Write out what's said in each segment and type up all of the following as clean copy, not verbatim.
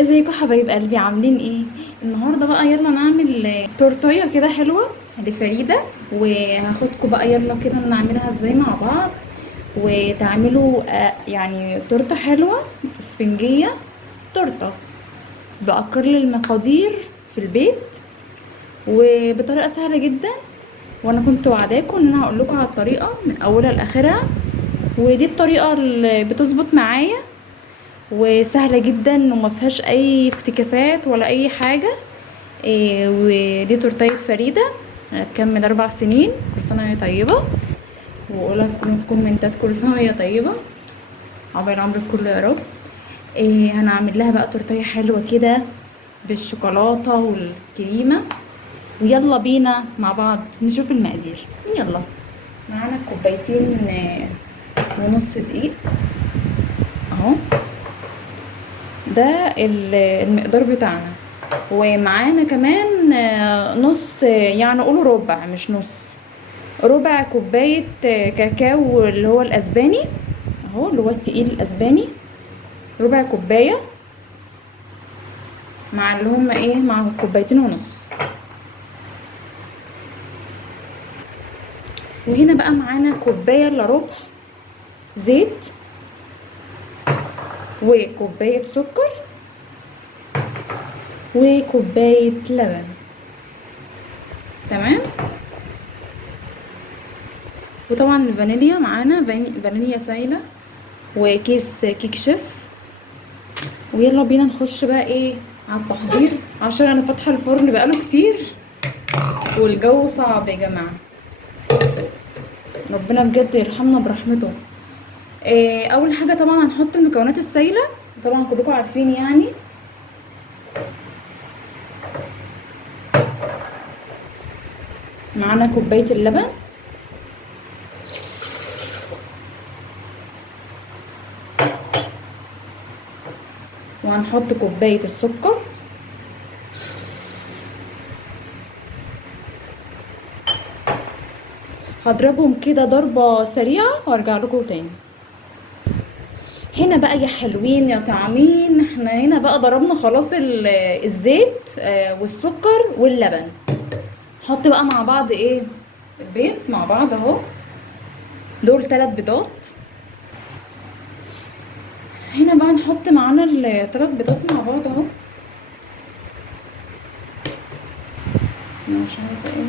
ازيكم حبايب قلبي، عاملين ايه؟ النهارده بقى يلا نعمل تورتيه كده حلوه لفريده. وهاخدكم بقى يلا كده نعملها ازاي مع بعض. وتعملوا يعني تورته حلوه اسفنجيه. تورته باقل المقادير في البيت وبطريقه سهله جدا. وانا كنت وعداكم ان انا هقول لكم على الطريقه من اولها لاخرها. ودي الطريقه اللي بتظبط معايا وسهله جدا وما فيهاش اي افتكاسات ولا اي حاجه. ودي تورتيه فريده هتكمل 4 سنين. كل سنه وهي طيبه. واقولها في الكومنتات كل سنه وهي طيبه، عقبال عمرك كله يا رب. هنعمل لها بقى تورتيه حلوه كده بالشوكولاته والكريمه. ويلا بينا مع بعض نشوف المقادير. يلا، معانا كوبايتين ونص دقيق اهو. ده المقدار بتاعنا. ومعانا كمان نص، يعني قولوا ربع مش نص، ربع كوباية كاكاو اللي هو الأسباني اهو، اللي هو التقيل الأسباني. ربع كوباية مع اللي هما ايه، مع كوبايتين ونص. وهنا بقى معانا كوباية الا ربع زيت، وكوباية سكر، وكوباية لبن. تمام. وطبعا الفانيليا معانا، فانيليا سايلة، وكيس كيك شيف. ويلا بينا نخش بقى ايه على التحضير، عشان انا فاتحه الفرن بقاله كتير والجو صعب يا جماعه. ربنا بجد يرحمنا برحمته. اول حاجه طبعا هنحط المكونات السائله، طبعا كلكم عارفين يعني. معانا كوبايه اللبن، وهنحط كوبايه السكر، هضربهم كده ضربه سريعه وارجع لكم تاني. هنا بقى يا حلوين يا طعمين، احنا هنا بقى ضربنا خلاص الزيت والسكر واللبن. نحط بقى مع بعض ايه، البيض مع بعض اهو. دول 3 بيضات. هنا بقى نحط معانا ال3 بيضات مع بعض اهو. انا مش عايزه ايه،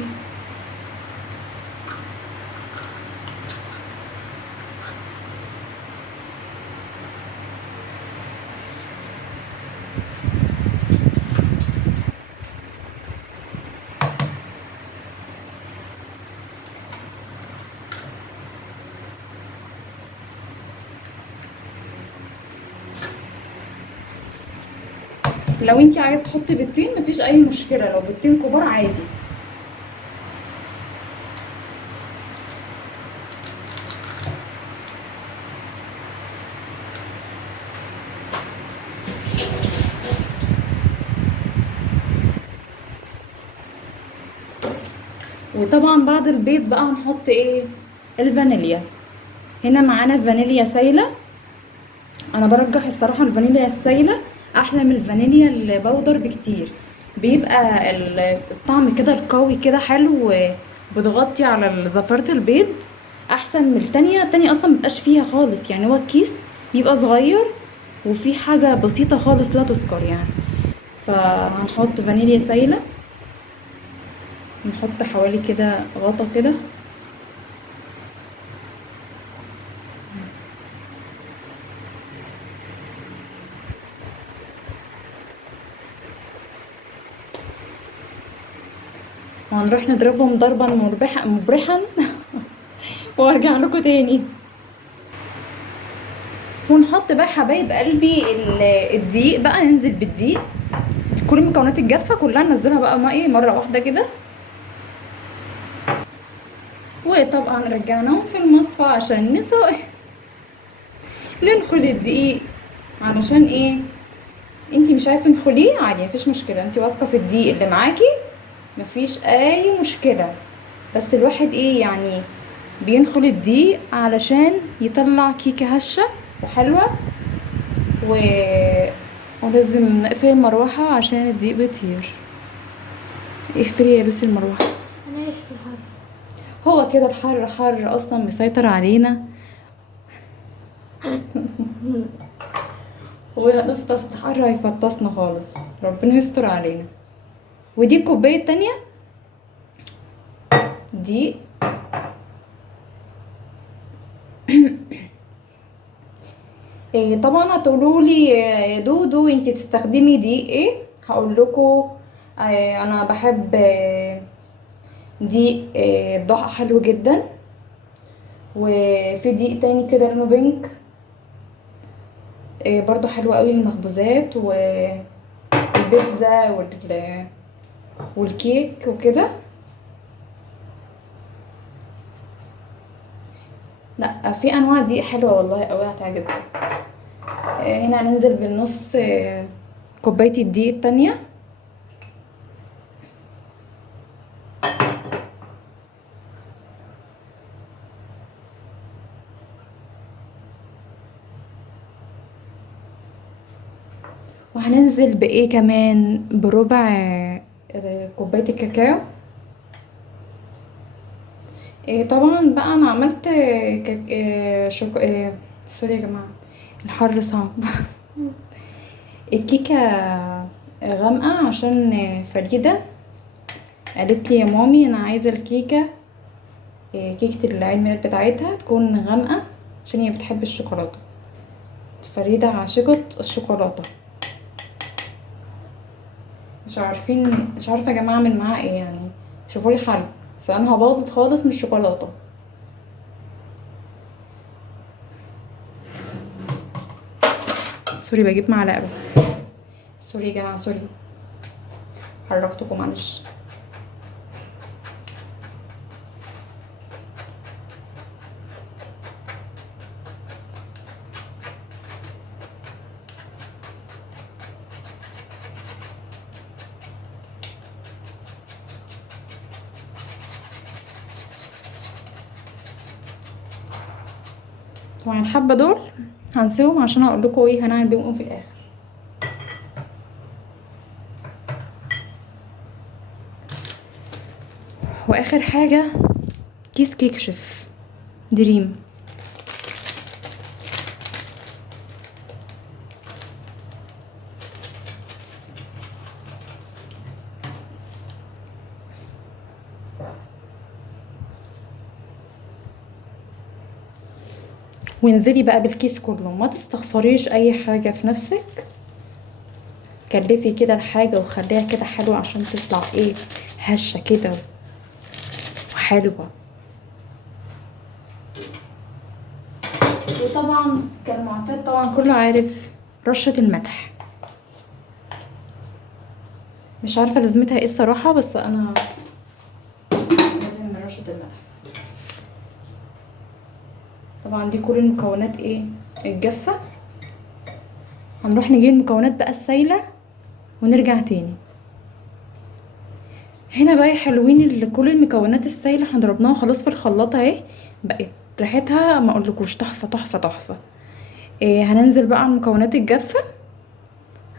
لو انتي عايزه تحطي بيضتين مفيش اي مشكله، لو بيضتين كبار عادي. وطبعا بعد البيض بقى هنحط ايه، الفانيليا. هنا معانا فانيليا سايله. انا برجح الصراحه الفانيليا السايله احلى من الفانيليا البودر بكتير. بيبقى الطعم كده القوي كده حلو، بتغطي على زفرة البيض احسن من التانية اصلا مبقاش فيها خالص، يعني هو الكيس بيبقى صغير وفي حاجة بسيطة خالص لا تذكر يعني. فهنحط فانيليا سايلة، نحط حوالي كده غطا كده. وهنروح نضربهم ضربا مبرحا وارجع لكم تاني. ونحط بقى حبايب قلبي الدقيق بقى، ننزل بالدقيق. كل المكونات الجافه كلها ننزلها بقى ايه مره واحده كده. وطبعا رجعناهم في المصفى عشان ننخل الدقيق. علشان ايه، انتي مش عايزه تنخليه عادي مفيش مشكله، انتي واثقه في الدقيق اللي معاكي مفيش اي مشكله. بس الواحد ايه يعني بينخل الدقيق علشان يطلع كيكه هشه وحلوه. و ولازم نقفل المروحة عشان الدقيق بيطير. اقفلي يا لوسي المروحة. انا عايش في الحر. هو كده الحر حر اصلا مسيطر علينا. ونفطس الحر هيفطسنا خالص. ربنا يستر علينا. ودي الكوباية التانية دي. إيه طبعا هتقولوا لي يا دودو انتي بتستخدمي دي ايه؟ هقول لكم انا بحب دي ضحى حلو جدا. وفي دقيق تاني كده لونه بينك برضو حلو قوي للمخبوزات والبيتزا والكيك وكده. لا في انواع دقيق حلوه والله قوي هتعجبكم. هنا هننزل بالنص كوبايه الدقيق التانية. وهننزل بايه كمان بربع كوبايه الكاكاو. طبعا بقى انا عملت سوري يا جماعه الحر صعب. الكيكه غامقه عشان فريده قالت لي يا مامي انا عايزه الكيكه كيكه العيد ميلاد بتاعتها تكون غامقه عشان هي بتحب الشوكولاته. فريده عاشقه الشوكولاته. مش عارفه يا جماعه اعمل معاها ايه يعني. شوفوا لي حل. فانا باظت خالص من الشوكولاته. سوري بجيب معلقه بس. سوري يا جماعه سوري. حركتكم معلش. طبعا الحبه دول هنسيبهم عشان اقول لكم ايه هنعمل بيهم ايه في الاخر. واخر حاجه كيس كيك شيف دريم. وانزلي بقى بالكيس كله ما تستخسريش اي حاجه في نفسك. كلفي كده الحاجه وخليها كده حلوه عشان تطلع ايه هشه كده وحلوه. وطبعا كالمعتاد طبعا كله عارف رشه الملح. مش عارفه لازمتها ايه الصراحه بس انا لازم رشه الملح. طبعا دي كل المكونات ايه الجافه. هنروح نجيب المكونات بقى السايله ونرجع تاني. هنا بقى يا حلوين اللي كل المكونات السايله احنا ضربناها خلاص في الخلاطه اهي. بقت ريحتها ما اقولكوش تحفه تحفه تحفه. هننزل بقى على المكونات الجافه.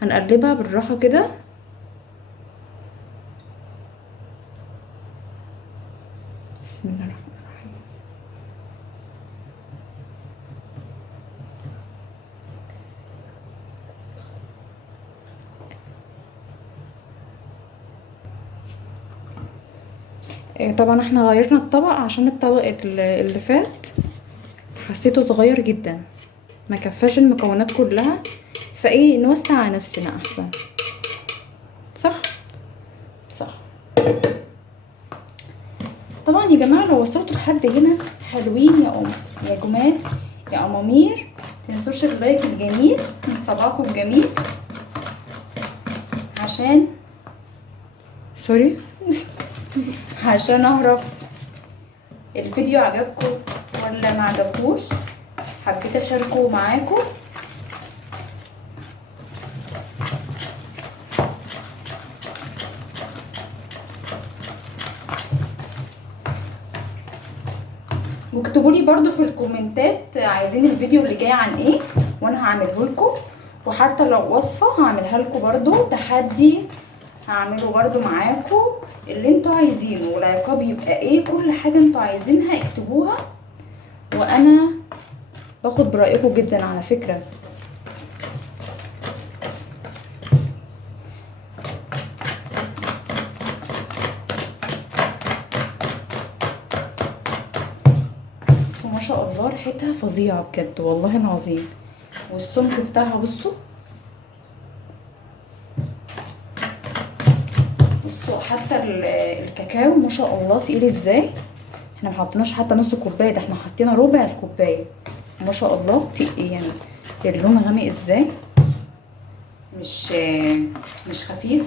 هنقلبها بالراحه كده. بسم الله الرحمن الرحيم. طبعا احنا غيرنا الطبق عشان الطبق اللي فات حسيته صغير جدا ما كفاش المكونات كلها. فايه نوسع على نفسنا احسن. صح صح. طبعا يا جماعه لو وصلتوا لحد هنا حلوين يا جمال يا امامير متنسوش اللايك الجميل من صباحكم الجميل عشان سوري عشان اعرف الفيديو عجبكم ولا ما عجبكوش. حبيت اشاركه معاكم. واكتبوا لي برضو في الكومنتات عايزين الفيديو اللي جاي عن ايه وانا هعمله لكم. وحتى لو وصفة هعملها لكم برضو تحدي، هعمله برضو معاكم اللي انتوا عايزينه، والعقاب يبقى ايه، كل حاجة انتوا عايزينها اكتبوها، وانا باخد برأيكم جدا على فكرة. ما شاء الله ريحتها فظيعة بجد والله العظيم، والسمك بتاعها بصوا، بصوا حتى الكاكاو ما شاء الله تقيل ازاي. احنا ما حطيناش حتى نص كوبايه، ده احنا حطينا ربع الكوبايه. ما شاء الله يعني اللون غامق ازاي، مش مش خفيف.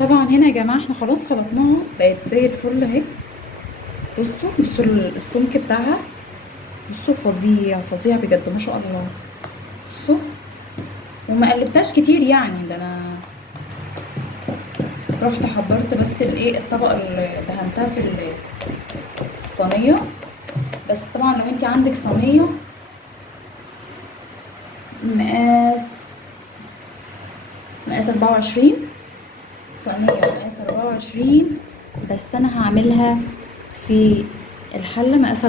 طبعا هنا يا جماعه احنا خلاص خلطناها بقت زي الفل اهي. بصوا بصوا السمك بتاعها، بصوا فظيع فظيع بجد ما شاء الله. بصوا، وما قلبتهاش كتير يعني، ده انا رحت حضرت بس الايه الطبقه اللي دهنتها في الصينيه. بس طبعا لو انت عندك صينيه مقاس 24، صينيه مقاس 24، بس انا هعملها في الحله مقاس 24،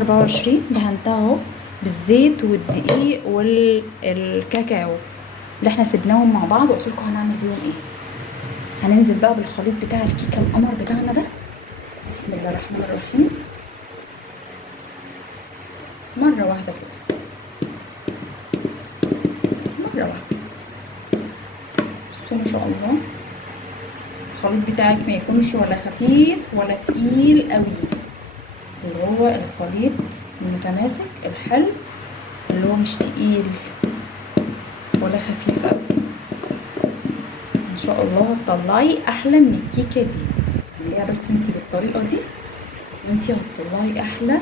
دهنتها اهو بالزيت والدقيق والكاكاو اللي احنا سيبناهم مع بعض، وقلت لكم هنعمل بيهم ايه. هننزل بقى بالخليط بتاع الكيكه القمر بتاعنا ده. بسم الله الرحمن الرحيم، مره واحده كده، مره واحده. بصوا ما شاء الله الخليط بتاعك ما يكونش ولا خفيف ولا تقيل قوي، اللي هو الخليط المتماسك الحلو، اللي هو مش تقيل ولا خفيف قوي. ان شاء الله هتطلعي احلى من الكيكه دي. اعمليها بس انتي بالطريقه دي وانتي هتطلعي احلى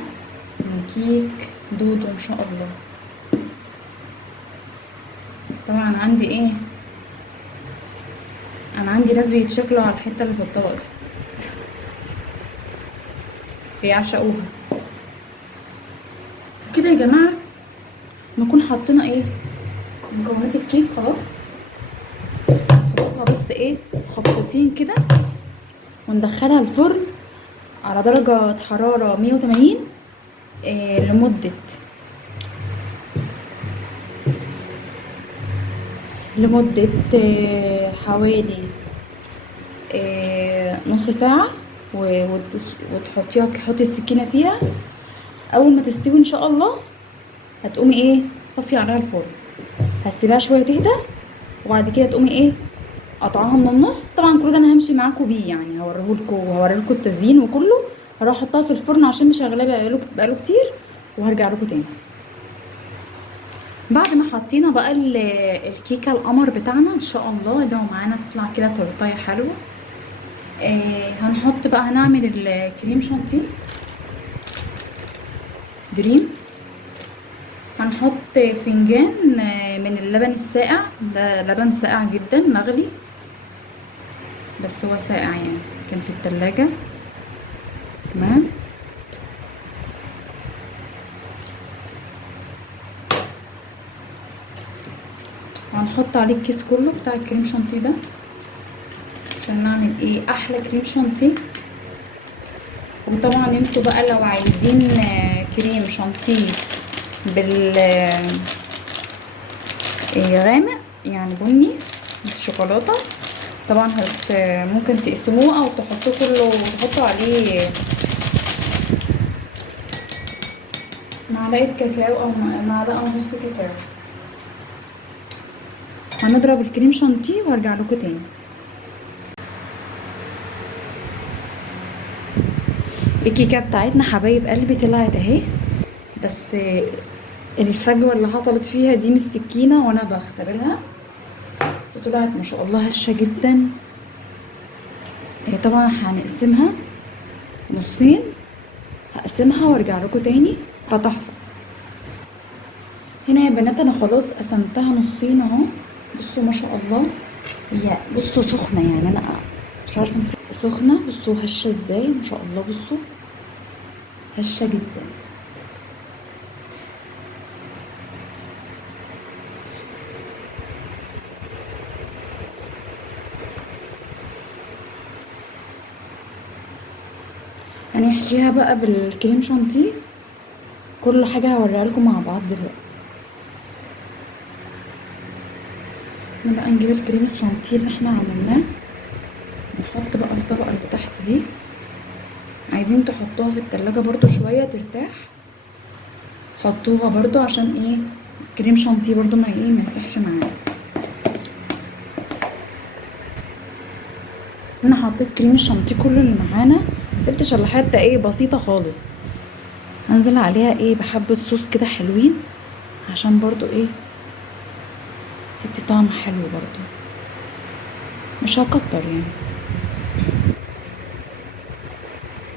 من كيك دودو ان شاء الله. طبعا عندي ايه، انا عندي ناس بيتشكلوا على الحته اللي في الطبق دي بيعشقوها كده يا جماعه. نكون حطينا ايه مكونات الكيك خلاص، نحطها بس ايه خبطتين كده، وندخلها الفرن على درجه حراره 180 لمده حوالي نص ساعه، وتحطيها، تحطي السكينه فيها. اول ما تستوي ان شاء الله هتقومي ايه طفي عليها الفرن، هتسيبها شويه تهدى، وبعد كده تقومي ايه قطعها من النص. طبعا كل ده انا همشي معاكم بيه يعني، هوريهولكم وهوريلكم التزيين وكله. هروح احطها في الفرن عشان مش هغلبها بقاله كتير، وهرجع لكم تاني بعد ما حطينا بقى الكيكه القمر بتاعنا. ان شاء الله ده معانا تطلع كده تورتايه حلوه. هنحط بقى، هنعمل الكريم شانتيه دريم. هنحط فنجان من اللبن الساقع، ده لبن ساقع جدا مغلي، بس هو ساقع يعني كان في التلاجة. تمام، وهنحط عليه الكيس كله بتاع الكريم شانتيه ده عشان نعمل ايه احلى كريم شانتيه. وطبعا انتوا بقى لو عايزين كريم شانتيه غامق يعني بني بالشوكولاته، طبعا ممكن تقسموه او تحطوه كله وتحطوا عليه معلقه كاكاو او معلقه ونص كاكاو. هنضرب الكريم شانتيه وهرجع لكم تاني. الكيكه بتاعتنا حبايب قلبي طلعت اهي بس الفجوة اللي حصلت فيها دي من السكينة وانا بختبرها، بس طلعت ما شاء الله هشة جدا. طبعا هنقسمها نصين، هقسمها وارجع لكم تاني فتحفة. هنا يا بنات انا خلاص قسمتها نصين اهو. بصوا ما شاء الله، هي بصوا سخنة يعني، انا مش عارفة سخنة. بصوا هشة ازاي ما شاء الله، بصوا هشة جدا. هنحشيها بقى بالكريم شانتيه، كل حاجة هوريها لكم مع بعض دلوقتي. احنا بقى نجيب الكريم الشانتيه اللي احنا عملناه، نحط بقى الطبقة اللي تحت دي. عايزين تحطوها في التلاجة برضو شوية ترتاح، حطوها برضو عشان ايه الكريم شانتيه برضو ما يسيحش معانا. انا حطيت كريم الشانتيه كله اللي معانا، ما سبتش الا حته ايه بسيطه خالص. هنزل عليها ايه بحبه صوص كده حلوين، عشان برضو ايه تدي طعم حلو برضو، مش هكتر يعني.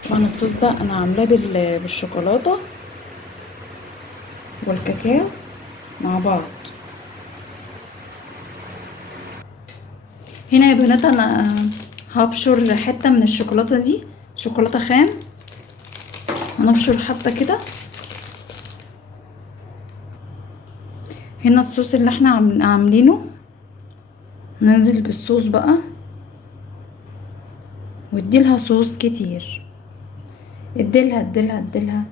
طبعا الصوص ده انا عاملاه بالشوكولاته والكاكاو مع بعض. هنا يا بنات انا هبشر حته من الشوكولاته دي، شوكولاته خام، هنبشر حبه كده. هنا الصوص اللي احنا عاملينه، ننزل بالصوص بقى واديلها صوص كتير، اديلها اديلها اديلها